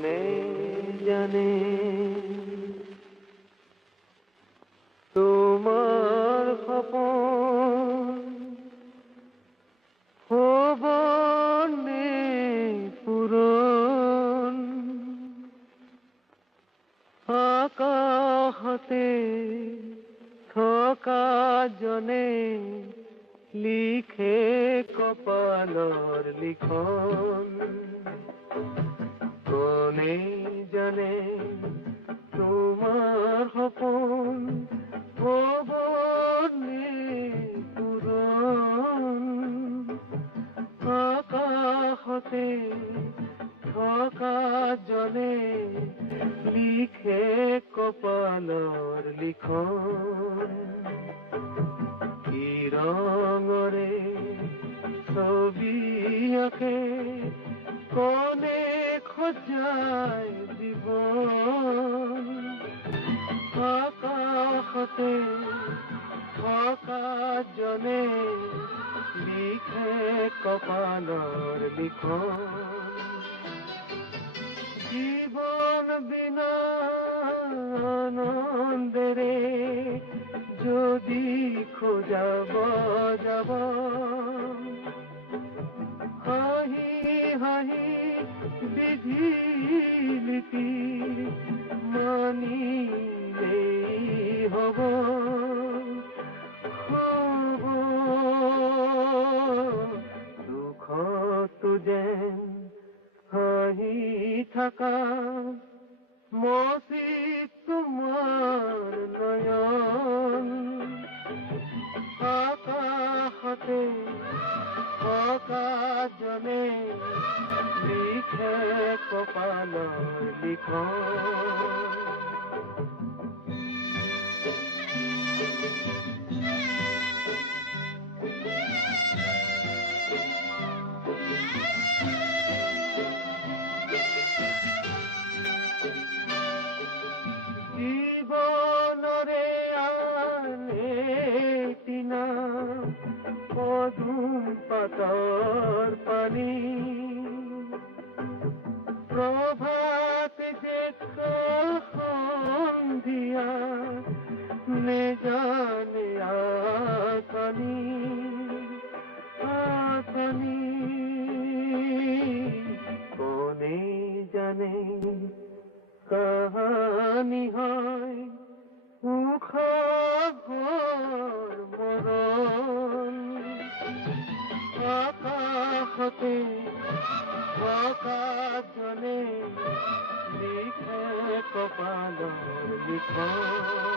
কোনে জানে তোমাৰ সপোন হ'বনে পূৰণ আকাশতে থকা জনে লিখে কপালৰ লিখন কোনে জানে তোমাৰ সপোন হ'বনে পূৰণ আকাশতে থকা জনে লিখে কপালৰ লিখন কি ৰঙৰে ছবি আঁকে কোনে সজাই দিব আকাশতে থকা জনে লিখে কপালৰ লিখন জীবন বিনা আনন্দেৰে যদি খোজাব যাব হাঁহি হাঁহি বিধি লিপি মানিলেই হ'ব দুখতো যেন হাঁহি থাকা মচি তোমাৰ নয়ন আকাশতে থকা জনে লিখে কপালৰ লিখন জীবনৰে আলেটিনা পদুম পাতৰ পানী প্ৰভাত দেখল সন্ধিয়া নেজানে আকানি আকানি কোনে জানে কাহানি হয় উশাহৰ মৰণ আকাশতে থকা জনে লিখে কপালৰ লিখন